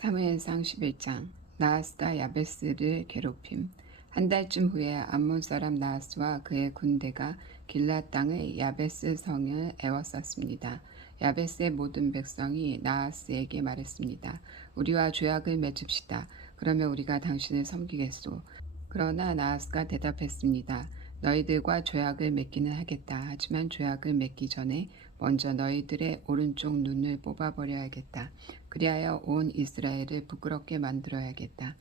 사무엘상 11장. 나하스가 야베스를 괴롭힘. 한 달쯤 후에 암몬 사람 나하스와 그의 군대가 길앗 땅의 야베스 성을 에워쌌습니다. 야베스의 모든 백성이 나하스에게 말했습니다. 우리와 조약을 맺읍시다. 그러면 우리가 당신을 섬기겠소. 그러나 나하스가 대답했습니다. 너희들과 조약을 맺기는 하겠다. 하지만 조약을 맺기 전에 먼저 너희들의 오른쪽 눈을 뽑아버려야겠다. 그리하여 온 이스라엘을 부끄럽게 만들어야겠다.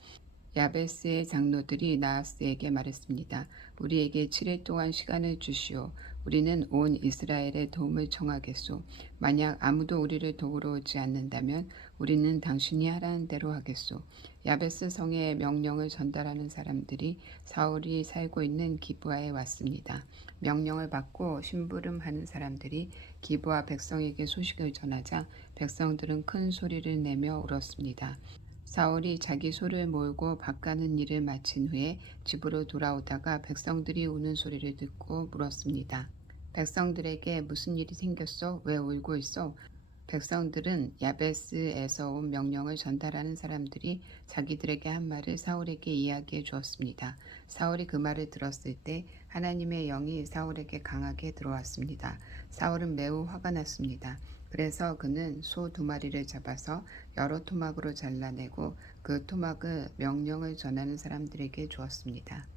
야베스의 장로들이 나하스에게 말했습니다. 우리에게 7일 동안 시간을 주시오. 우리는 온 이스라엘의 도움을 청하겠소. 만약 아무도 우리를 도우러 오지 않는다면 우리는 당신이 하라는 대로 하겠소. 야베스 성에 명령을 전달하는 사람들이 사울이 살고 있는 기브아에 왔습니다. 명령을 받고 심부름하는 사람들이 기브아 백성에게 소식을 전하자 백성들은 큰 소리를 내며 울었습니다. 사울이 자기 소를 몰고 밭가는 일을 마친 후에 집으로 돌아오다가 백성들이 우는 소리를 듣고 물었습니다. 백성들에게 무슨 일이 생겼어? 왜 울고 있어? 백성들은 야베스에서 온 명령을 전달하는 사람들이 자기들에게 한 말을 사울에게 이야기해 주었습니다. 사울이 그 말을 들었을 때 하나님의 영이 사울에게 강하게 들어왔습니다. 사울은 매우 화가 났습니다. 그래서 그는 소 2마리를 잡아서 여러 토막으로 잘라내고 그 토막을 명령을 전하는 사람들에게 주었습니다.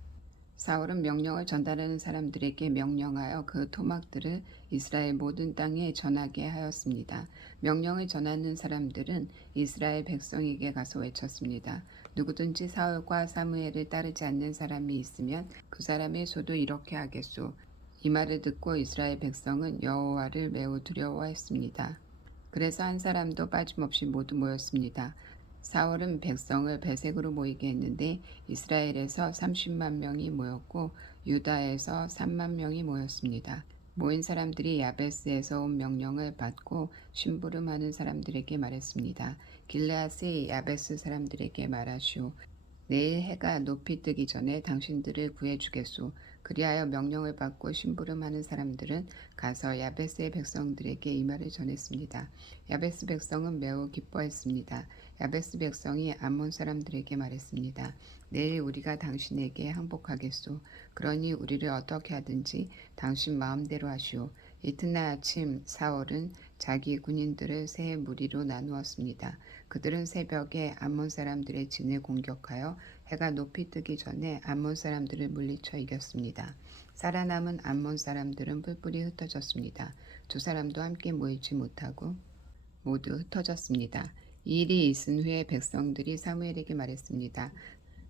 사울은 명령을 전달하는 사람들에게 명령하여 그 토막들을 이스라엘 모든 땅에 전하게 하였습니다. 명령을 전하는 사람들은 이스라엘 백성에게 가서 외쳤습니다. 누구든지 사울과 사무엘을 따르지 않는 사람이 있으면 그 사람의 소도 이렇게 하겠소. 이 말을 듣고 이스라엘 백성은 여호와를 매우 두려워했습니다. 그래서 한 사람도 빠짐없이 모두 모였습니다. 사울은 백성을 배색으로 모이게 했는데 이스라엘에서 30만 명이 모였고 유다에서 3만 명이 모였습니다. 모인 사람들이 야베스에서 온 명령을 받고 심부름하는 사람들에게 말했습니다. 길르앗의 야베스 사람들에게 말하시오. 내일 해가 높이 뜨기 전에 당신들을 구해주겠소. 그리하여 명령을 받고 심부름하는 사람들은 가서 야베스의 백성들에게 이 말을 전했습니다. 야베스 백성은 매우 기뻐했습니다. 야베스 백성이 암몬 사람들에게 말했습니다. 내일 우리가 당신에게 항복하겠소. 그러니 우리를 어떻게 하든지 당신 마음대로 하시오. 이튿날 아침 사울은 자기 군인들을 세 무리로 나누었습니다. 그들은 새벽에 암몬 사람들의 진을 공격하여 해가 높이 뜨기 전에 암몬 사람들을 물리쳐 이겼습니다. 살아남은 암몬 사람들은 뿔뿔이 흩어졌습니다. 두 사람도 함께 모이지 못하고 모두 흩어졌습니다. 이 일이 있은 후에 백성들이 사무엘에게 말했습니다.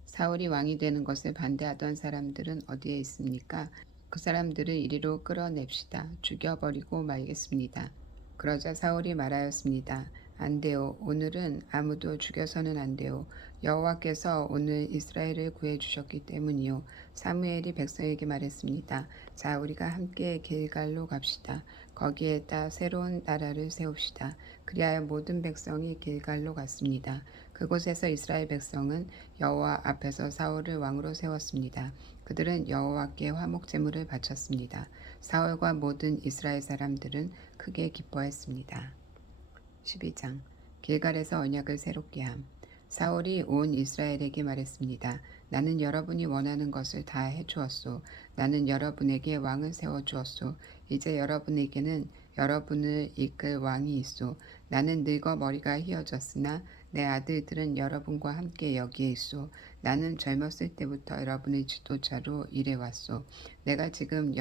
사울이 왕이 되는 것을 반대하던 사람들은 어디에 있습니까? 그 사람들을 이리로 끌어냅시다. 죽여버리고 말겠습니다. 그러자 사울이 말하였습니다. 안 돼요. 오늘은 아무도 죽여서는 안 돼요. 여호와께서 오늘 이스라엘을 구해주셨기 때문이요. 사무엘이 백성에게 말했습니다. 자, 우리가 함께 길갈로 갑시다. 거기에다 새로운 나라를 세웁시다. 그리하여 모든 백성이 길갈로 갔습니다. 그곳에서 이스라엘 백성은 여호와 앞에서 사울을 왕으로 세웠습니다. 그들은 여호와께 화목 제물을 바쳤습니다. 사울과 모든 이스라엘 사람들은 크게 기뻐했습니다. 12장. 길갈에서 언약을 새롭게 함. 사울이 온 이스라엘에게 말했습니다. 나는 여러분이 원하는 것을 다 해주었소. 나는 여러분에게 왕을 세워주었소. 이제 여러분에게는 여러분을 이끌 왕이 있소. 나는 늙어 머리가 휘어졌으나 내 아들들은 여러분과 함께 여기에 있소. 나는 젊었을 때부터 여러분의 지도자로 일해왔소. 내가 지금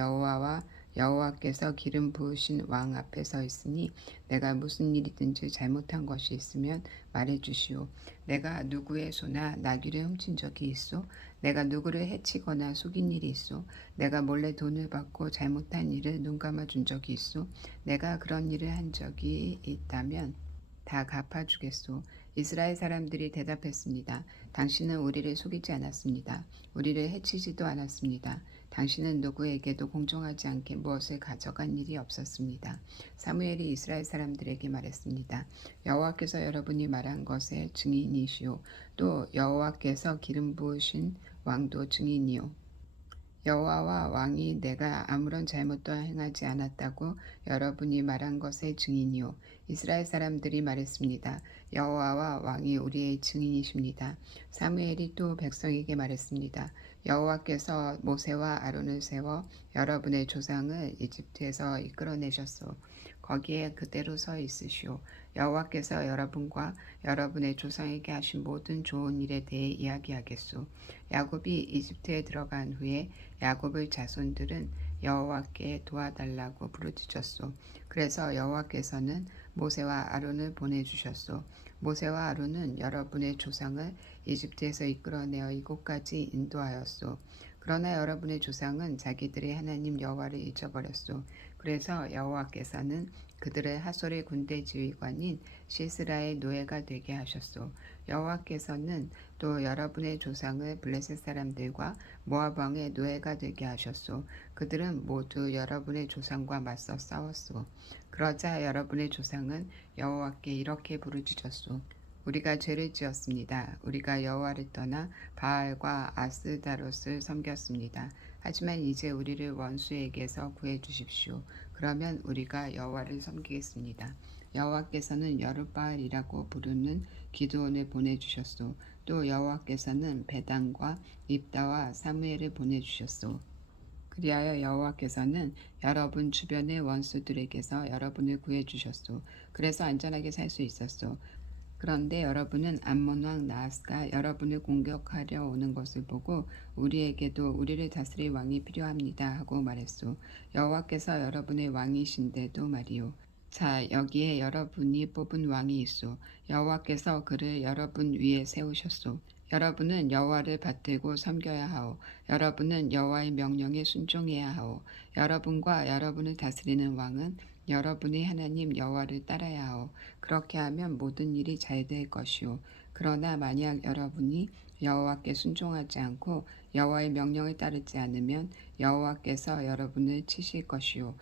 여호와께서 기름 부으신 왕 앞에 서 있으니 내가 무슨 일이든지 잘못한 것이 있으면 말해주시오. 내가 누구의 소나 나귀를 훔친 적이 있소? 내가 누구를 해치거나 속인 일이 있소? 내가 몰래 돈을 받고 잘못한 일을 눈감아 준 적이 있소? 내가 그런 일을 한 적이 있다면 다 갚아주겠소. 이스라엘 사람들이 대답했습니다. 당신은 우리를 속이지 않았습니다. 우리를 해치지도 않았습니다. 당신은 누구에게도 공정하지 않게 무엇을 가져간 일이 없었습니다. 사무엘이 이스라엘 사람들에게 말했습니다. 여호와께서 여러분이 말한 것의 증인이시오. 또 여호와께서 기름 부으신 왕도 증인이요. 여호와와 왕이 내가 아무런 잘못도 행하지 않았다고 여러분이 말한 것의 증인이요. 이스라엘 사람들이 말했습니다. 여호와와 왕이 우리의 증인이십니다. 사무엘이 또 백성에게 말했습니다. 여호와께서 모세와 아론을 세워 여러분의 조상을 이집트에서 이끌어내셨소. 거기에 그대로 서 있으시오. 여호와께서 여러분과 여러분의 조상에게 하신 모든 좋은 일에 대해 이야기하겠소. 야곱이 이집트에 들어간 후에 야곱의 자손들은 여호와께 도와달라고 부르짖었소. 그래서 여호와께서는 모세와 아론을 보내주셨소. 모세와 아론은 여러분의 조상을 이집트에서 이끌어내어 이곳까지 인도하였소. 그러나 여러분의 조상은 자기들의 하나님 여호와를 잊어버렸소. 그래서 여호와께서는 그들을 하솔의 군대 지휘관인 시스라의 노예가 되게 하셨소. 여호와께서는 또 여러분의 조상을 블레셋 사람들과 모압 왕의 노예가 되게 하셨소. 그들은 모두 여러분의 조상과 맞서 싸웠소. 그러자 여러분의 조상은 여호와께 이렇게 부르짖었소. 우리가 죄를 지었습니다. 우리가 여호와를 떠나 바알과 아스다롯을 섬겼습니다. 하지만 이제 우리를 원수에게서 구해 주십시오. 그러면 우리가 여호와를 섬기겠습니다. 여호와께서는 여룻바알이라고 부르는 기드온을 보내주셨소. 또 여호와께서는 베단과 입다와 사무엘을 보내주셨소. 그리하여 여호와께서는 여러분 주변의 원수들에게서 여러분을 구해주셨소. 그래서 안전하게 살 수 있었소. 그런데 여러분은 암몬 왕 나하스가 여러분을 공격하려 오는 것을 보고 우리에게도 우리를 다스릴 왕이 필요합니다 하고 말했소. 여호와께서 여러분의 왕이신데도 말이요. 자, 여기에 여러분이 뽑은 왕이 있소. 여호와께서 그를 여러분 위에 세우셨소. 여러분은 여호와를 받들고 섬겨야 하오. 여러분은 여호와의 명령에 순종해야 하오. 여러분과 여러분을 다스리는 왕은 여러분의 하나님 여호와를 따라야 하오. 그렇게 하면 모든 일이 잘 될 것이오. 그러나 만약 여러분이 여호와께 순종하지 않고 여호와의 명령을 따르지 않으면 여호와께서 여러분을 치실 것이오.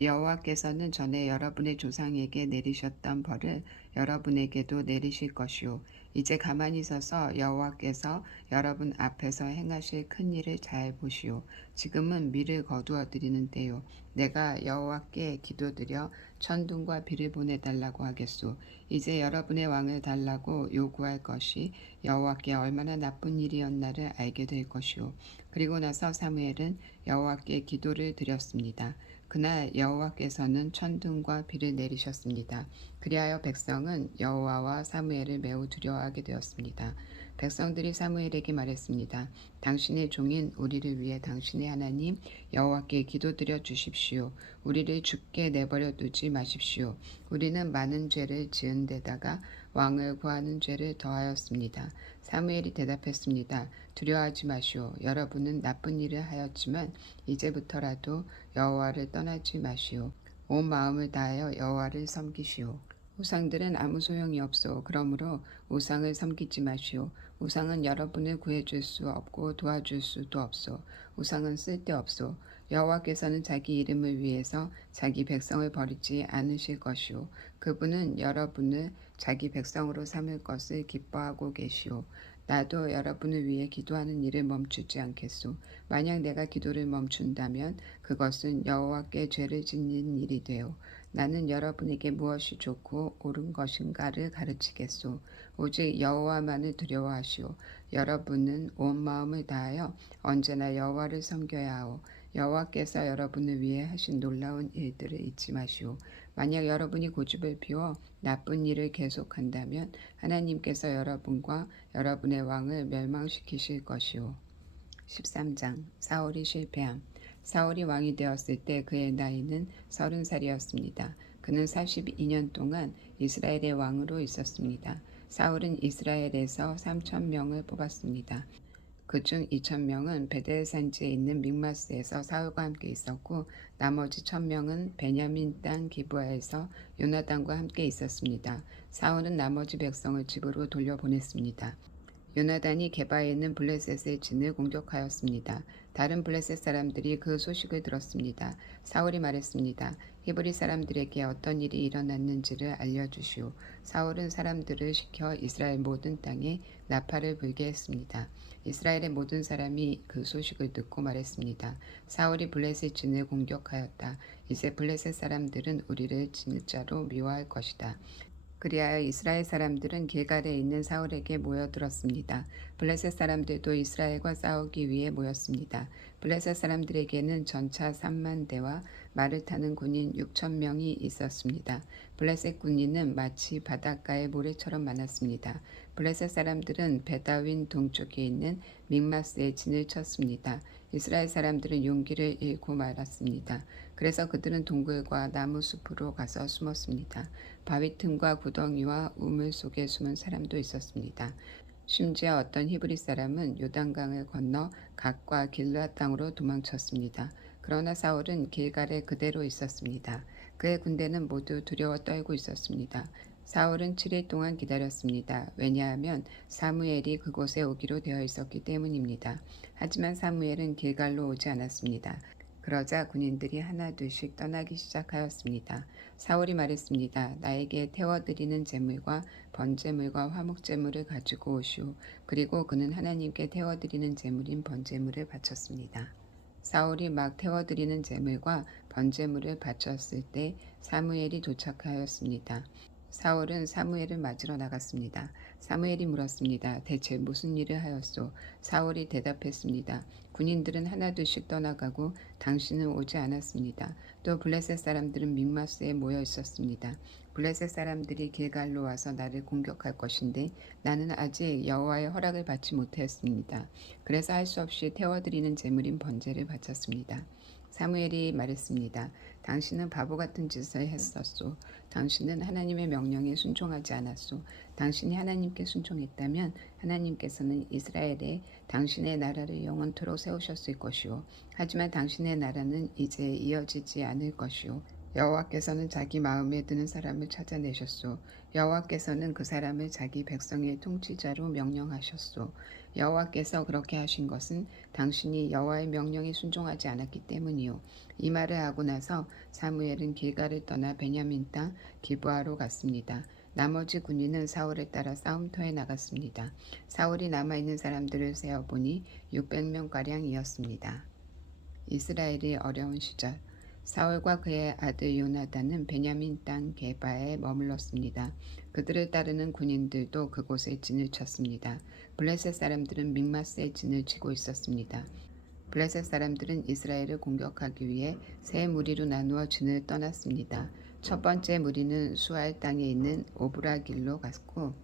여호와께서는 전에 여러분의 조상에게 내리셨던 벌을 여러분에게도 내리실 것이오. 이제 가만히 서서 여호와께서 여러분 앞에서 행하실 큰 일을 잘 보시오. 지금은 밀을 거두어 드리는 때요. 내가 여호와께 기도드려 천둥과 비를 보내달라고 하겠소. 이제 여러분의 왕을 달라고 요구할 것이 여호와께 얼마나 나쁜 일이었나를 알게 될 것이오. 그리고 나서 사무엘은 여호와께 기도를 드렸습니다. 그날 여호와께서는 천둥과 비를 내리셨습니다. 그리하여 백성은 여호와와 사무엘을 매우 두려워하게 되었습니다. 백성들이 사무엘에게 말했습니다. 당신의 종인 우리를 위해 당신의 하나님 여호와께 기도드려 주십시오. 우리를 죽게 내버려 두지 마십시오. 우리는 많은 죄를 지은 데다가 왕을 구하는 죄를 더하였습니다. 사무엘이 대답했습니다. 두려워하지 마시오. 여러분은 나쁜 일을 하였지만 이제부터라도 여호와를 떠나지 마시오. 온 마음을 다하여 여호와를 섬기시오. 우상들은 아무 소용이 없소. 그러므로 우상을 섬기지 마시오. 우상은 여러분을 구해줄 수 없고 도와줄 수도 없소. 우상은 쓸데없소. 여호와께서는 자기 이름을 위해서 자기 백성을 버리지 않으실 것이오. 그분은 여러분을 자기 백성으로 삼을 것을 기뻐하고 계시오. 나도 여러분을 위해 기도하는 일을 멈추지 않겠소. 만약 내가 기도를 멈춘다면 그것은 여호와께 죄를 짓는 일이 되오. 나는 여러분에게 무엇이 좋고 옳은 것인가를 가르치겠소. 오직 여호와만을 두려워하시오. 여러분은 온 마음을 다하여 언제나 여호와를 섬겨야 하오. 여호와께서 여러분을 위해 하신 놀라운 일들을 잊지 마시오. 만약 여러분이 고집을 피워 나쁜 일을 계속한다면 하나님께서 여러분과 여러분의 왕을 멸망시키실 것이오. 13장 사울이 실패함. 사울이 왕이 되었을 때 그의 나이는 30살이었습니다. 그는 42년 동안 이스라엘의 왕으로 있었습니다. 사울은 이스라엘에서 3,000명을 뽑았습니다. 그중 2,000명은 베델 산지에 있는 믹마스에서 사울과 함께 있었고 나머지 1,000명은 베냐민 땅 기브아에서 요나단과 함께 있었습니다. 사울은 나머지 백성을 집으로 돌려보냈습니다. 요나단이 게바에 있는 블레셋의 진을 공격하였습니다. 다른 블레셋 사람들이 그 소식을 들었습니다. 사울이 말했습니다. 히브리 사람들에게 어떤 일이 일어났는지를 알려주시오. 사울은 사람들을 시켜 이스라엘 모든 땅에 나팔을 불게 했습니다. 이스라엘의 모든 사람이 그 소식을 듣고 말했습니다. 사울이 블레셋 진을 공격하였다. 이제 블레셋 사람들은 우리를 진짜로 미워할 것이다. 그리하여 이스라엘 사람들은 길갈에 있는 사울에게 모여들었습니다. 블레셋 사람들도 이스라엘과 싸우기 위해 모였습니다. 블레셋 사람들에게는 전차 3만 대와 말을 타는 군인 6천 명이 있었습니다. 블레셋 군인은 마치 바닷가의 모래처럼 많았습니다. 블레셋 사람들은 베다윈 동쪽에 있는 믹마스에 진을 쳤습니다. 이스라엘 사람들은 용기를 잃고 말았습니다. 그래서 그들은 동굴과 나무 숲으로 가서 숨었습니다. 바위 틈과 구덩이와 우물 속에 숨은 사람도 있었습니다. 심지어 어떤 히브리 사람은 요단강을 건너 갓과 길르앗 땅으로 도망쳤습니다. 그러나 사울은 길갈에 그대로 있었습니다. 그의 군대는 모두 두려워 떨고 있었습니다. 사울은 7일 동안 기다렸습니다. 왜냐하면 사무엘이 그곳에 오기로 되어 있었기 때문입니다. 하지만 사무엘은 길갈로 오지 않았습니다. 그러자 군인들이 하나둘씩 떠나기 시작하였습니다. 사울이 말했습니다. 나에게 태워드리는 제물과 번제물과 화목제물을 가지고 오시오. 그리고 그는 하나님께 태워드리는 제물인 번제물을 바쳤습니다. 사울이 막 태워드리는 제물과 번제물을 바쳤을 때 사무엘이 도착하였습니다. 사울은 사무엘을 맞으러 나갔습니다. 사무엘이 물었습니다. 대체 무슨 일을 하였소? 사울이 대답했습니다. 군인들은 하나둘씩 떠나가고 당신은 오지 않았습니다. 또 블레셋 사람들은 믹마스에 모여 있었습니다. 블레셋 사람들이 길갈로 와서 나를 공격할 것인데 나는 아직 여호와의 허락을 받지 못했습니다. 그래서 할 수 없이 태워드리는 제물인 번제를 바쳤습니다. 사무엘이 말했습니다. 당신은 바보 같은 짓을 했었소. 당신은 하나님의 명령에 순종하지 않았소. 당신이 하나님께 순종했다면 하나님께서는 이스라엘에 당신의 나라를 영원토록 세우셨을 것이오. 하지만 당신의 나라는 이제 이어지지 않을 것이오. 여호와께서는 자기 마음에 드는 사람을 찾아내셨소. 여호와께서는 그 사람을 자기 백성의 통치자로 명령하셨소. 여호와께서 그렇게 하신 것은 당신이 여호와의 명령에 순종하지 않았기 때문이요. 이 말을 하고 나서 사무엘은 길갈을 떠나 베냐민 땅 기브아로 갔습니다. 나머지 군인은 사울을 따라 싸움터에 나갔습니다. 사울이 남아있는 사람들을 세어보니 600명가량이었습니다. 이스라엘이 어려운 시절 사울과 그의 아들 요나단은 베냐민 땅 게바에 머물렀습니다. 그들을 따르는 군인들도 그곳에 진을 쳤습니다. 블레셋 사람들은 믹마스에 진을 치고 있었습니다. 블레셋 사람들은 이스라엘을 공격하기 위해 세 무리로 나누어 진을 떠났습니다. 첫 번째 무리는 수알 땅에 있는 오브라 길로 갔고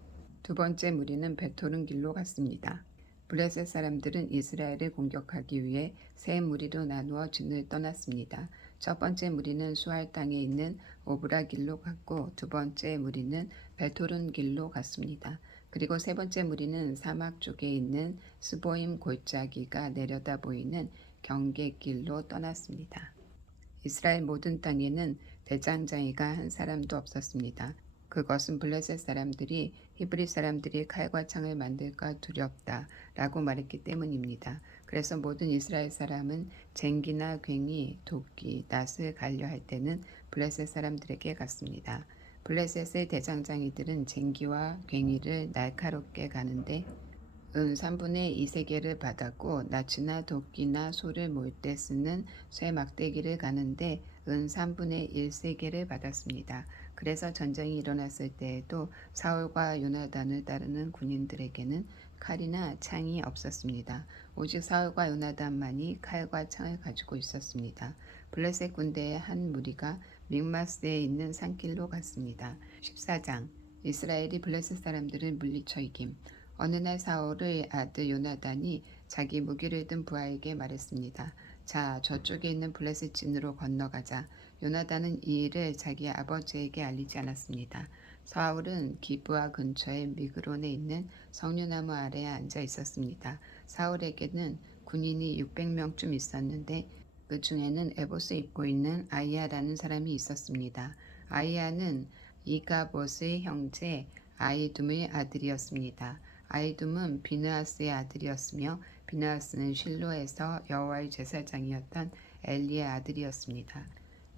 두 번째 무리는 베토른 길로 갔습니다. 블레셋 사람들은 이스라엘을 공격하기 위해 세 무리로 나누어 진을 떠났습니다. 첫 번째 무리는 수알 땅에 있는 오브라 길로 갔고 두 번째 무리는 베토른 길로 갔습니다. 그리고 세 번째 무리는 사막 쪽에 있는 스보임 골짜기가 내려다 보이는 경계길로 떠났습니다. 이스라엘 모든 땅에는 대장장이가 한 사람도 없었습니다. 그것은 블레셋 사람들이 히브리 사람들이 칼과 창을 만들까 두렵다 라고 말했기 때문입니다. 그래서 모든 이스라엘 사람은 쟁기나 괭이, 도끼, 낫을 갈려 할 때는 블레셋 사람들에게 갔습니다. 블레셋의 대장장이들은 쟁기와 괭이를 날카롭게 가는데 은 3분의 2 세겔을 받았고 낫이나 도끼나 소를 몰 때 쓰는 쇠 막대기를 가는데 은 3분의 1 세겔을 받았습니다. 그래서 전쟁이 일어났을 때에도 사울과 요나단을 따르는 군인들에게는 칼이나 창이 없었습니다. 오직 사울과 요나단만이 칼과 창을 가지고 있었습니다. 블레셋 군대의 한 무리가 믹마스에 있는 산길로 갔습니다. 14장 이스라엘이 블레셋 사람들을 물리쳐 이김. 어느 날 사울의 아들 요나단이 자기 무기를 든 부하에게 말했습니다. 자, 저쪽에 있는 블레셋 진으로 건너가자. 요나단은 이 일을 자기 아버지에게 알리지 않았습니다. 사울은 기브아 근처의 미그론에 있는 석류나무 아래에 앉아 있었습니다. 사울에게는 군인이 600명쯤 있었는데 그 중에는 에봇을 입고 있는 아이야라는 사람이 있었습니다. 아이야는 이가봇의 형제 아이둠의 아들이었습니다. 아이둠은 비느하스의 아들이었으며 비느하스는 실로에서 여호와의 제사장이었던 엘리의 아들이었습니다.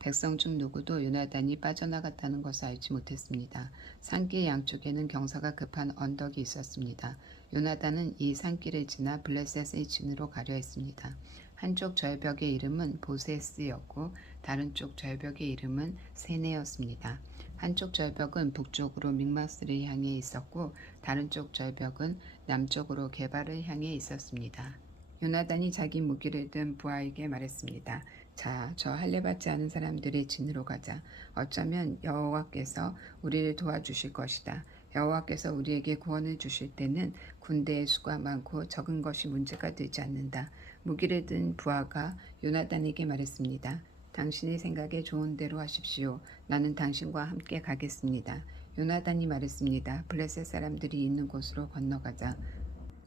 백성 중 누구도 요나단이 빠져나갔다는 것을 알지 못했습니다. 산길 양쪽에는 경사가 급한 언덕이 있었습니다. 요나단은 이 산길을 지나 블레셋의 진으로 가려 했습니다. 한쪽 절벽의 이름은 보세스였고 다른 쪽 절벽의 이름은 세네였습니다. 한쪽 절벽은 북쪽으로 믹마스를 향해 있었고 다른 쪽 절벽은 남쪽으로 게발을 향해 있었습니다. 요나단이 자기 무기를 든 부하에게 말했습니다. 자, 저 할례받지 않은 사람들의 진으로 가자. 어쩌면 여호와께서 우리를 도와주실 것이다. 여호와께서 우리에게 구원을 주실 때는 군대의 수가 많고 적은 것이 문제가 되지 않는다. 무기를 든 부하가 요나단에게 말했습니다. 당신의 생각에 좋은 대로 하십시오. 나는 당신과 함께 가겠습니다. 요나단이 말했습니다. 블레셋 사람들이 있는 곳으로 건너가자.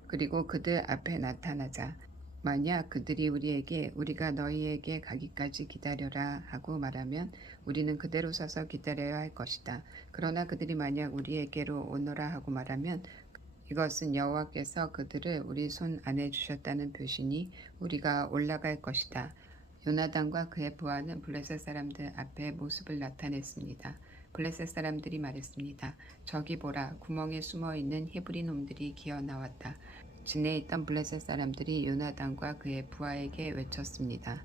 그리고 그들 앞에 나타나자. 만약 그들이 우리에게 우리가 너희에게 가기까지 기다려라 하고 말하면 우리는 그대로 서서 기다려야 할 것이다. 그러나 그들이 만약 우리에게로 오너라 하고 말하면 이것은 여호와께서 그들을 우리 손 안에 주셨다는 표시니 우리가 올라갈 것이다. 요나단과 그의 부하는 블레셋 사람들 앞에 모습을 나타냈습니다. 블레셋 사람들이 말했습니다. 저기 보라, 구멍에 숨어있는 히브리 놈들이 기어 나왔다. 진에 있던 블레셋 사람들이 요나단과 그의 부하에게 외쳤습니다.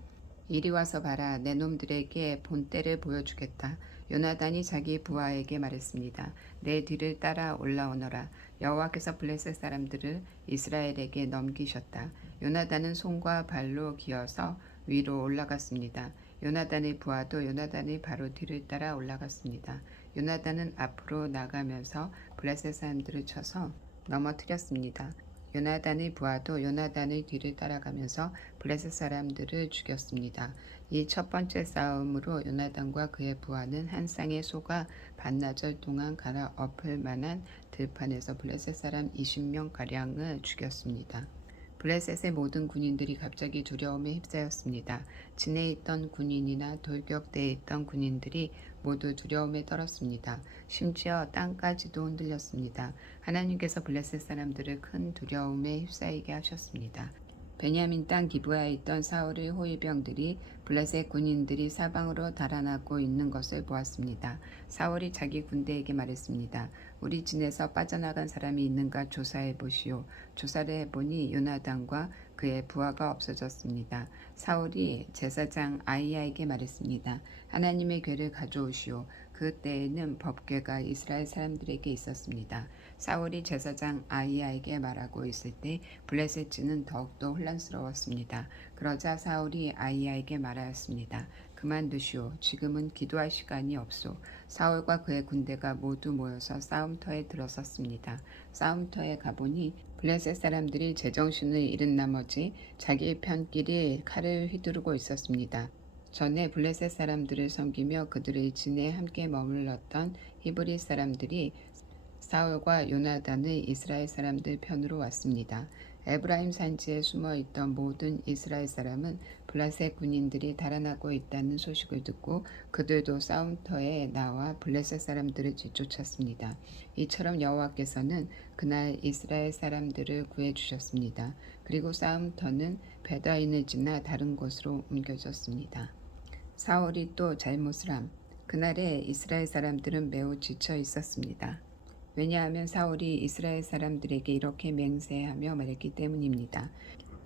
이리 와서 봐라, 내 놈들에게 본때를 보여주겠다. 요나단이 자기 부하에게 말했습니다. 내 뒤를 따라 올라오너라. 여호와께서 블레셋 사람들을 이스라엘에게 넘기셨다. 요나단은 손과 발로 기어서 위로 올라갔습니다. 요나단의 부하도 요나단의 바로 뒤를 따라 올라갔습니다. 요나단은 앞으로 나가면서 블레셋 사람들을 쳐서 넘어뜨렸습니다. 요나단의 부하도 요나단의 뒤를 따라가면서 블레셋 사람들을 죽였습니다. 이 첫 번째 싸움으로 요나단과 그의 부하는 한 쌍의 소가 반나절 동안 갈아엎을 만한 들판에서 블레셋 사람 20명가량을 죽였습니다. 블레셋의 모든 군인들이 갑자기 두려움에 휩싸였습니다. 진에 있던 군인이나 돌격대에 있던 군인들이 모두 두려움에 떨었습니다. 심지어 땅까지도 흔들렸습니다. 하나님께서 블레셋 사람들을 큰 두려움에 휩싸이게 하셨습니다. 베냐민 땅 기브아에 있던 사울의 호위병들이 블레셋 군인들이 사방으로 달아나고 있는 것을 보았습니다. 사울이 자기 군대에게 말했습니다. 우리 진에서 빠져나간 사람이 있는가 조사해 보시오. 조사를 해보니 요나단과 그의 부하가 없어졌습니다. 사울이 제사장 아히야에게 말했습니다. 하나님의 궤를 가져오시오. 그 때에는 법궤가 이스라엘 사람들에게 있었습니다. 사울이 제사장 아히야에게 말하고 있을 때 블레셋 진은 더욱더 혼란스러웠습니다. 그러자 사울이 아히야에게 말하였습니다. 그만두시오. 지금은 기도할 시간이 없소. 사울과 그의 군대가 모두 모여서 싸움터에 들어섰습니다. 싸움터에 가보니 블레셋 사람들이 제정신을 잃은 나머지 자기 편끼리 칼을 휘두르고 있었습니다. 전에 블레셋 사람들을 섬기며 그들의 진에 함께 머물렀던 히브리 사람들이 사울과 요나단의 이스라엘 사람들 편으로 왔습니다. 에브라임 산지에 숨어있던 모든 이스라엘 사람은 블레셋 군인들이 달아나고 있다는 소식을 듣고 그들도 싸움터에 나와 블레셋 사람들을 뒤쫓았습니다. 이처럼 여호와께서는 그날 이스라엘 사람들을 구해주셨습니다. 그리고 싸움터는 베다인을 지나 다른 곳으로 옮겨졌습니다. 사울이 또 잘못을 함. 그날에 이스라엘 사람들은 매우 지쳐 있었습니다. 왜냐하면 사울이 이스라엘 사람들에게 이렇게 맹세하며 말했기 때문입니다.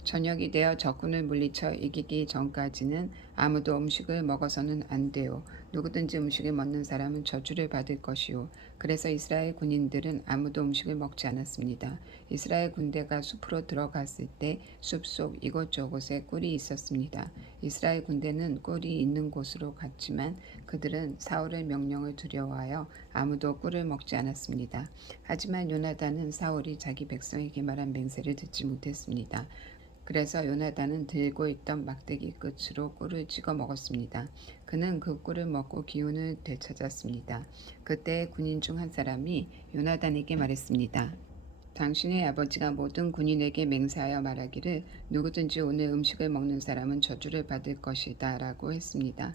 저녁이 되어 적군을 물리쳐 이기기 전까지는 아무도 음식을 먹어서는 안 돼요. 누구든지 음식을 먹는 사람은 저주를 받을 것이요. 그래서 이스라엘 군인들은 아무도 음식을 먹지 않았습니다. 이스라엘 군대가 숲으로 들어갔을 때 숲속 이곳저곳에 꿀이 있었습니다. 이스라엘 군대는 꿀이 있는 곳으로 갔지만 그들은 사울의 명령을 두려워하여 아무도 꿀을 먹지 않았습니다. 하지만 요나단은 사울이 자기 백성에게 말한 맹세를 듣지 못했습니다. 그래서 요나단은 들고 있던 막대기 끝으로 꿀을 찍어 먹었습니다. 그는 그 꿀을 먹고 기운을 되찾았습니다. 그때 군인 중 한 사람이 요나단에게 말했습니다. 당신의 아버지가 모든 군인에게 맹세하여 말하기를 누구든지 오늘 음식을 먹는 사람은 저주를 받을 것이다 라고 했습니다.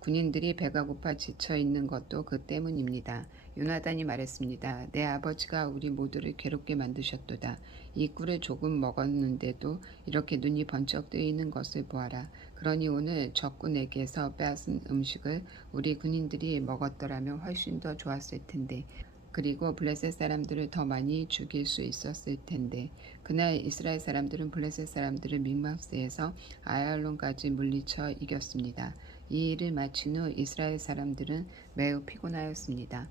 군인들이 배가 고파 지쳐 있는 것도 그 때문입니다. 요나단이 말했습니다. 내 아버지가 우리 모두를 괴롭게 만드셨도다. 이 꿀을 조금 먹었는데도 이렇게 눈이 번쩍 뜨이는 것을 보아라. 그러니 오늘 적군에게서 빼앗은 음식을 우리 군인들이 먹었더라면 훨씬 더 좋았을 텐데. 그리고 블레셋 사람들을 더 많이 죽일 수 있었을 텐데. 그날 이스라엘 사람들은 블레셋 사람들을 믹마스에서 아얄론까지 물리쳐 이겼습니다. 이 일을 마친 후 이스라엘 사람들은 매우 피곤하였습니다.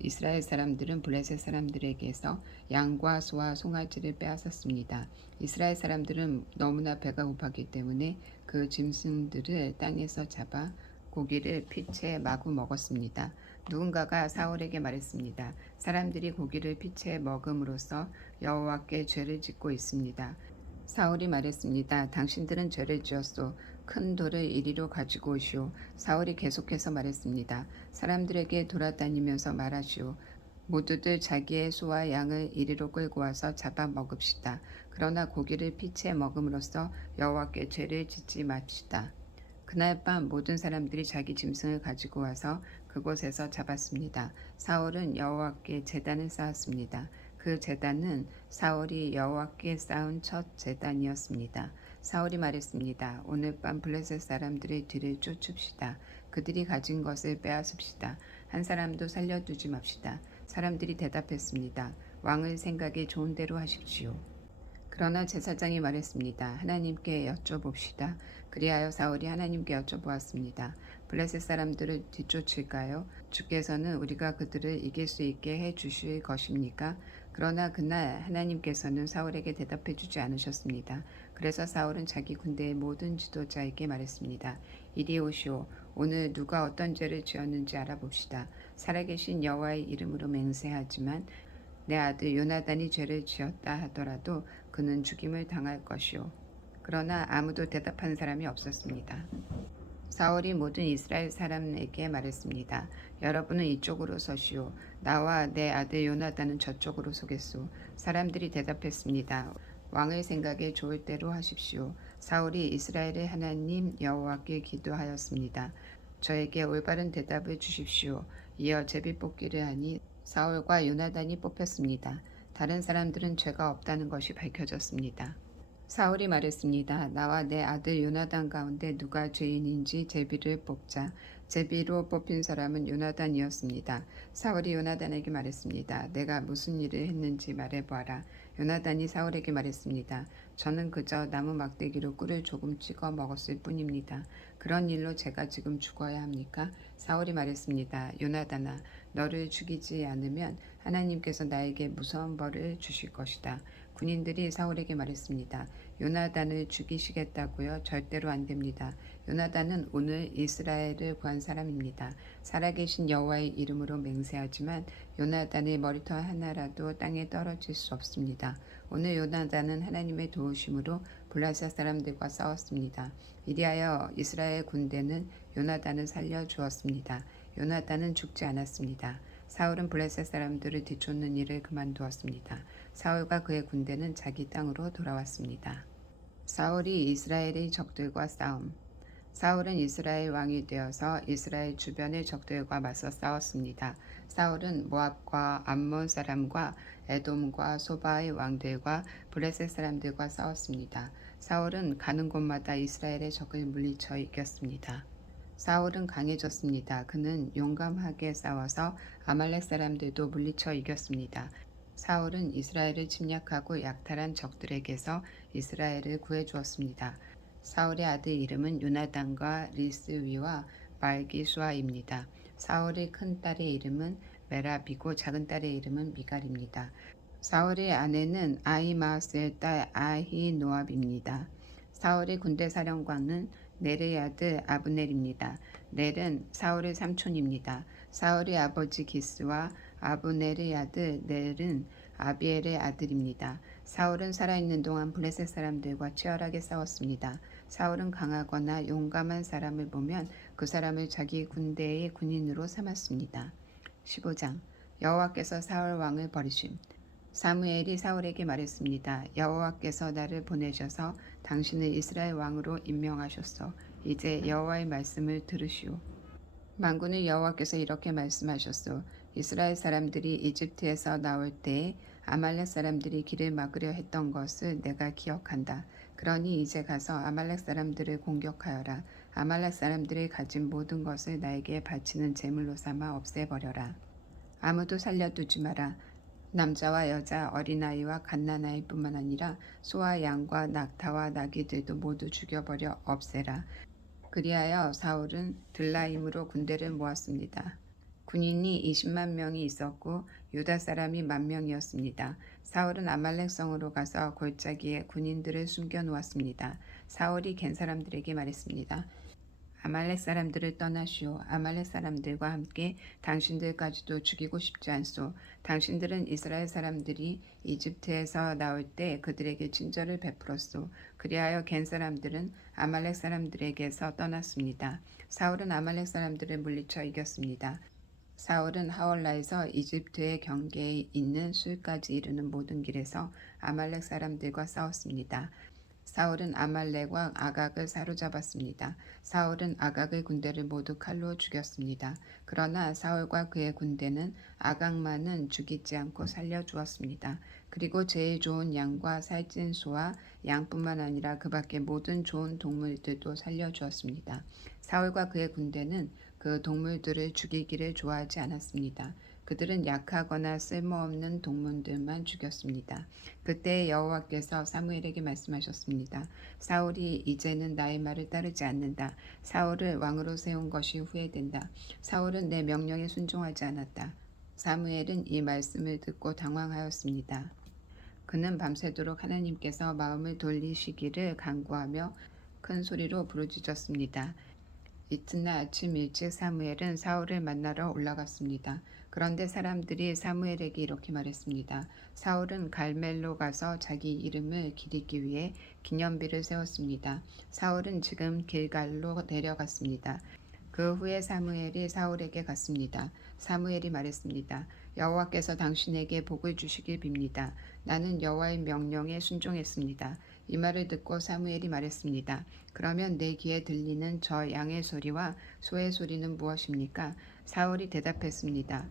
이스라엘 사람들은 블레셋 사람들에게서 양과 소와 송아지를 빼앗았습니다. 이스라엘 사람들은 너무나 배가 고팠기 때문에 그 짐승들을 땅에서 잡아 고기를 피채 마구 먹었습니다. 누군가가 사울에게 말했습니다. 사람들이 고기를 피채 먹음으로써 여호와께 죄를 짓고 있습니다. 사울이 말했습니다. 당신들은 죄를 지었소. 큰 돌을 이리로 가지고 오시오. 사울이 계속해서 말했습니다. 사람들에게 돌아다니면서 말하시오. 모두들 자기의 소와 양을 이리로 끌고 와서 잡아 먹읍시다. 그러나 고기를 피채 먹음으로써 여호와께 죄를 짓지 맙시다. 그날 밤 모든 사람들이 자기 짐승을 가지고 와서 그곳에서 잡았습니다. 사울은 여호와께 제단을 쌓았습니다. 그 제단은 사울이 여호와께 쌓은 첫 제단이었습니다. 사울이 말했습니다. 오늘 밤 블레셋 사람들의 뒤를 쫓읍시다. 그들이 가진 것을 빼앗읍시다. 한 사람도 살려두지 맙시다. 사람들이 대답했습니다. 왕의 생각에 좋은 대로 하십시오. 그러나 제사장이 말했습니다. 하나님께 여쭤봅시다. 그리하여 사울이 하나님께 여쭤보았습니다. 블레셋 사람들을 뒤쫓을까요? 주께서는 우리가 그들을 이길 수 있게 해 주실 것입니까? 그러나 그날 하나님께서는 사울에게 대답해 주지 않으셨습니다. 그래서 사울은 자기 군대의 모든 지도자에게 말했습니다. 이리 오시오. 오늘 누가 어떤 죄를 지었는지 알아봅시다. 살아계신 여호와의 이름으로 맹세하지만 내 아들 요나단이 죄를 지었다 하더라도 그는 죽임을 당할 것이오. 그러나 아무도 대답한 사람이 없었습니다. 사울이 모든 이스라엘 사람에게 말했습니다. 여러분은 이쪽으로 서시오. 나와 내 아들 요나단은 저쪽으로 서겠소. 사람들이 대답했습니다. 왕의 생각에 좋을 대로 하십시오. 사울이 이스라엘의 하나님 여호와께 기도하였습니다. 저에게 올바른 대답을 주십시오. 이어 제비뽑기를 하니 사울과 요나단이 뽑혔습니다. 다른 사람들은 죄가 없다는 것이 밝혀졌습니다. 사울이 말했습니다. 나와 내 아들 요나단 가운데 누가 죄인인지 제비를 뽑자. 제비로 뽑힌 사람은 요나단이었습니다. 사울이 요나단에게 말했습니다. 내가 무슨 일을 했는지 말해보아라. 요나단이 사울에게 말했습니다. 저는 그저 나무 막대기로 꿀을 조금 찍어 먹었을 뿐입니다. 그런 일로 제가 지금 죽어야 합니까? 사울이 말했습니다. 요나단아, 너를 죽이지 않으면 하나님께서 나에게 무서운 벌을 주실 것이다. 군인들이 사울에게 말했습니다. 요나단을 죽이시겠다고요? 절대로 안 됩니다. 요나단은 오늘 이스라엘을 구한 사람입니다. 살아계신 여호와의 이름으로 맹세하지만 요나단의 머리털 하나라도 땅에 떨어질 수 없습니다. 오늘 요나단은 하나님의 도우심으로 블레셋 사람들과 싸웠습니다. 이리하여 이스라엘 군대는 요나단을 살려주었습니다. 요나단은 죽지 않았습니다. 사울은 블레셋 사람들을 뒤쫓는 일을 그만두었습니다. 사울과 그의 군대는 자기 땅으로 돌아왔습니다. 사울이 이스라엘의 적들과 싸움. 사울은 이스라엘 왕이 되어서 이스라엘 주변의 적들과 맞서 싸웠습니다. 사울은 모압과 암몬 사람과 에돔과 소바의 왕들과 블레셋 사람들과 싸웠습니다. 사울은 가는 곳마다 이스라엘의 적을 물리쳐 이겼습니다. 사울은 강해졌습니다. 그는 용감하게 싸워서 아말렉 사람들도 물리쳐 이겼습니다. 사울은 이스라엘을 침략하고 약탈한 적들에게서 이스라엘을 구해주었습니다. 사울의 아들 이름은 요나단과 리스위와 말기수아입니다. 사울의 큰 딸의 이름은 메라비고 작은 딸의 이름은 미갈입니다. 사울의 아내는 아히마스의 딸 아히노압입니다. 사울의 군대 사령관은 넬의 아들 아브넬입니다. 넬은 사울의 삼촌입니다. 사울의 아버지 기스와 아브넬의 아들 넬은 아비엘의 아들입니다. 사울은 살아있는 동안 블레셋 사람들과 치열하게 싸웠습니다. 사울은 강하거나 용감한 사람을 보면 그 사람을 자기 군대의 군인으로 삼았습니다. 15장 여호와께서 사울 왕을 버리심. 사무엘이 사울에게 말했습니다. 여호와께서 나를 보내셔서 당신을 이스라엘 왕으로 임명하셨소. 이제 여호와의 말씀을 들으시오. 만군의 여호와께서 이렇게 말씀하셨소. 이스라엘 사람들이 이집트에서 나올 때에 아말렉 사람들이 길을 막으려 했던 것을 내가 기억한다. 그러니 이제 가서 아말렉 사람들을 공격하여라. 아말렉 사람들이 가진 모든 것을 나에게 바치는 제물로 삼아 없애버려라. 아무도 살려두지 마라. 남자와 여자, 어린아이와 갓난아이뿐만 아니라 소와 양과 낙타와 나귀들도 모두 죽여버려 없애라. 그리하여 사울은 들라임으로 군대를 모았습니다. 군인이 20만 명이 있었고 유다 사람이 10,000명이었습니다. 사울은 아말렉 성으로 가서 골짜기에 군인들을 숨겨 놓았습니다. 사울이 겐 사람들에게 말했습니다. 아말렉 사람들을 떠나시오. 아말렉 사람들과 함께 당신들까지도 죽이고 싶지 않소. 당신들은 이스라엘 사람들이 이집트에서 나올 때 그들에게 친절을 베풀었소. 그리하여 겐 사람들은 아말렉 사람들에게서 떠났습니다. 사울은 아말렉 사람들을 물리쳐 이겼습니다. 사울은 하월라에서 이집트의 경계에 있는 술까지 이르는 모든 길에서 아말렉 사람들과 싸웠습니다. 사울은 아말렉과 아각을 사로잡았습니다. 사울은 아각의 군대를 모두 칼로 죽였습니다. 그러나 사울과 그의 군대는 아각만은 죽이지 않고 살려주었습니다. 그리고 제일 좋은 양과 살찐 소와 양뿐만 아니라 그 밖의 모든 좋은 동물들도 살려주었습니다. 사울과 그의 군대는 그 동물들을 죽이기를 좋아하지 않았습니다. 그들은 약하거나 쓸모없는 동물들만 죽였습니다. 그때 여호와께서 사무엘에게 말씀하셨습니다. 사울이 이제는 나의 말을 따르지 않는다. 사울을 왕으로 세운 것이 후회된다. 사울은 내 명령에 순종하지 않았다. 사무엘은 이 말씀을 듣고 당황하였습니다. 그는 밤새도록 하나님께서 마음을 돌리시기를 간구하며 큰 소리로 부르짖었습니다. 이튿날 아침 일찍 사무엘은 사울을 만나러 올라갔습니다. 그런데 사람들이 사무엘에게 이렇게 말했습니다. 사울은 갈멜로 가서 자기 이름을 기리기 위해 기념비를 세웠습니다. 사울은 지금 길갈로 내려갔습니다. 그 후에 사무엘이 사울에게 갔습니다. 사무엘이 말했습니다. 여호와께서 당신에게 복을 주시길 빕니다. 나는 여호와의 명령에 순종했습니다. 이 말을 듣고 사무엘이 말했습니다. 그러면 내 귀에 들리는 저 양의 소리와 소의 소리는 무엇입니까? 사울이 대답했습니다.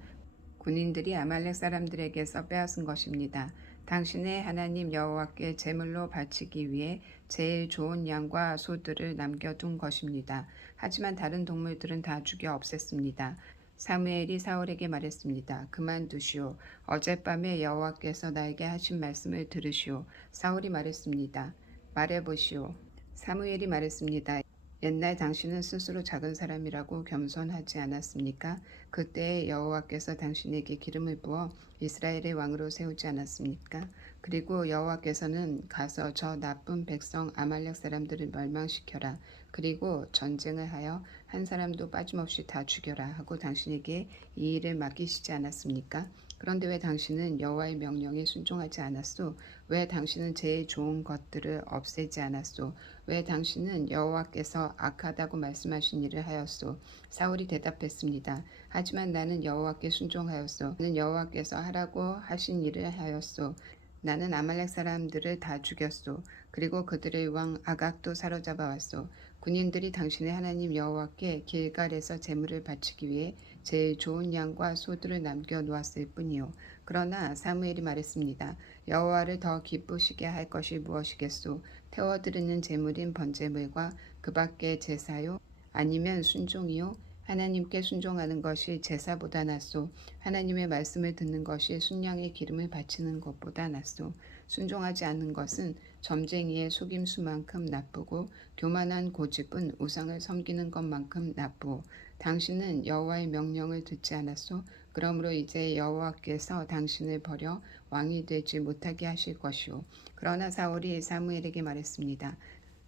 군인들이 아말렉 사람들에게서 빼앗은 것입니다. 당신의 하나님 여호와께 제물로 바치기 위해 제일 좋은 양과 소들을 남겨둔 것입니다. 하지만 다른 동물들은 다 죽여 없앴습니다. 사무엘이 사울에게 말했습니다. 그만두시오. 어젯밤에 여호와께서 나에게 하신 말씀을 들으시오. 사울이 말했습니다. 말해보시오. 사무엘이 말했습니다. 옛날 당신은 스스로 작은 사람이라고 겸손하지 않았습니까? 그때 여호와께서 당신에게 기름을 부어 이스라엘의 왕으로 세우지 않았습니까? 그리고 여호와께서는 가서 저 나쁜 백성 아말렉 사람들을 멸망시켜라. 그리고 전쟁을 하여 한 사람도 빠짐없이 다 죽여라 하고 당신에게 이 일을 맡기시지 않았습니까? 그런데 왜 당신은 여호와의 명령에 순종하지 않았소? 왜 당신은 제일 좋은 것들을 없애지 않았소? 왜 당신은 여호와께서 악하다고 말씀하신 일을 하였소? 사울이 대답했습니다. 하지만 나는 여호와께 순종하였소. 나는 여호와께서 하라고 하신 일을 하였소. 나는 아말렉 사람들을 다 죽였소. 그리고 그들의 왕 아각도 사로잡아 왔소. 군인들이 당신의 하나님 여호와께 길갈에서 제물을 바치기 위해 제일 좋은 양과 소들을 남겨 놓았을 뿐이요. 그러나 사무엘이 말했습니다. 여호와를 더 기쁘시게 할 것이 무엇이겠소? 태워드리는 제물인 번제물과 그 밖의 제사요? 아니면 순종이요? 하나님께 순종하는 것이 제사보다 낫소. 하나님의 말씀을 듣는 것이 순양의 기름을 바치는 것보다 낫소. 순종하지 않는 것은 점쟁이의 속임수만큼 나쁘고 교만한 고집은 우상을 섬기는 것만큼 나쁘오. 당신은 여호와의 명령을 듣지 않았소. 그러므로 이제 여호와께서 당신을 버려 왕이 되지 못하게 하실 것이오. 그러나 사울이 사무엘에게 말했습니다.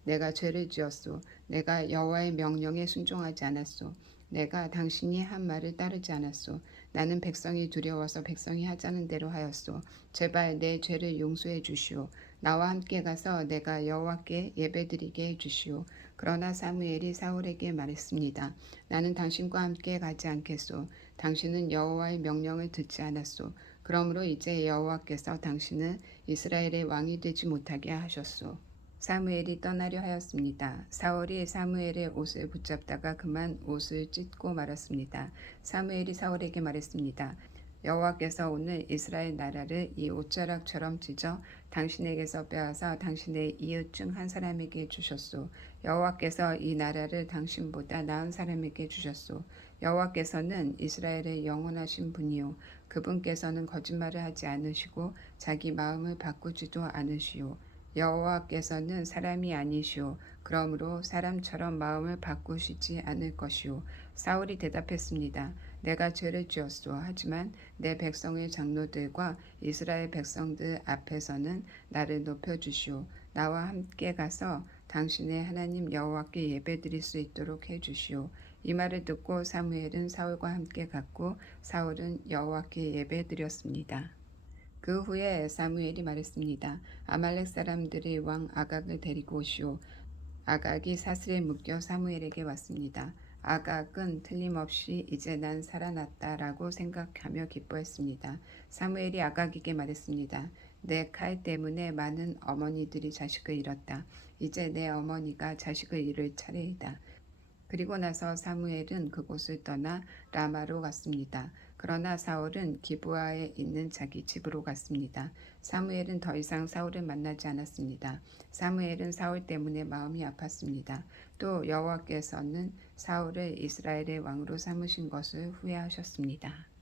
내가 죄를 지었소. 내가 여호와의 명령에 순종하지 않았소. 내가 당신이 한 말을 따르지 않았소. 나는 백성이 두려워서 백성이 하자는 대로 하였소. 제발 내 죄를 용서해 주시오. 나와 함께 가서 내가 여호와께 예배드리게 해 주시오. 그러나 사무엘이 사울에게 말했습니다. 나는 당신과 함께 가지 않겠소. 당신은 여호와의 명령을 듣지 않았소. 그러므로 이제 여호와께서 당신을 이스라엘의 왕이 되지 못하게 하셨소. 사무엘이 떠나려 하였습니다. 사울이 사무엘의 옷을 붙잡다가 그만 옷을 찢고 말았습니다. 사무엘이 사울에게 말했습니다. 여호와께서 오늘 이스라엘 나라를 이 옷자락처럼 찢어 당신에게서 빼앗아 당신의 이웃 중 한 사람에게 주셨소. 여호와께서 이 나라를 당신보다 나은 사람에게 주셨소. 여호와께서는 이스라엘의 영원하신 분이요 그분께서는 거짓말을 하지 않으시고 자기 마음을 바꾸지도 않으시오. 여호와께서는 사람이 아니시오. 그러므로 사람처럼 마음을 바꾸시지 않을 것이오. 사울이 대답했습니다. 내가 죄를 지었소. 하지만 내 백성의 장로들과 이스라엘 백성들 앞에서는 나를 높여주시오. 나와 함께 가서 당신의 하나님 여호와께 예배드릴 수 있도록 해주시오. 이 말을 듣고 사무엘은 사울과 함께 갔고 사울은 여호와께 예배드렸습니다. 그 후에 사무엘이 말했습니다. 아말렉 사람들이 왕 아각을 데리고 오시오. 아각이 사슬에 묶여 사무엘에게 왔습니다. 아각은 틀림없이 이제 난 살아났다라고 생각하며 기뻐했습니다. 사무엘이 아각에게 말했습니다. 내 칼 때문에 많은 어머니들이 자식을 잃었다. 이제 내 어머니가 자식을 잃을 차례이다. 그리고 나서 사무엘은 그곳을 떠나 라마로 갔습니다. 그러나 사울은 기브아에 있는 자기 집으로 갔습니다. 사무엘은 더 이상 사울을 만나지 않았습니다. 사무엘은 사울 때문에 마음이 아팠습니다. 또 여호와께서는 사울을 이스라엘의 왕으로 삼으신 것을 후회하셨습니다.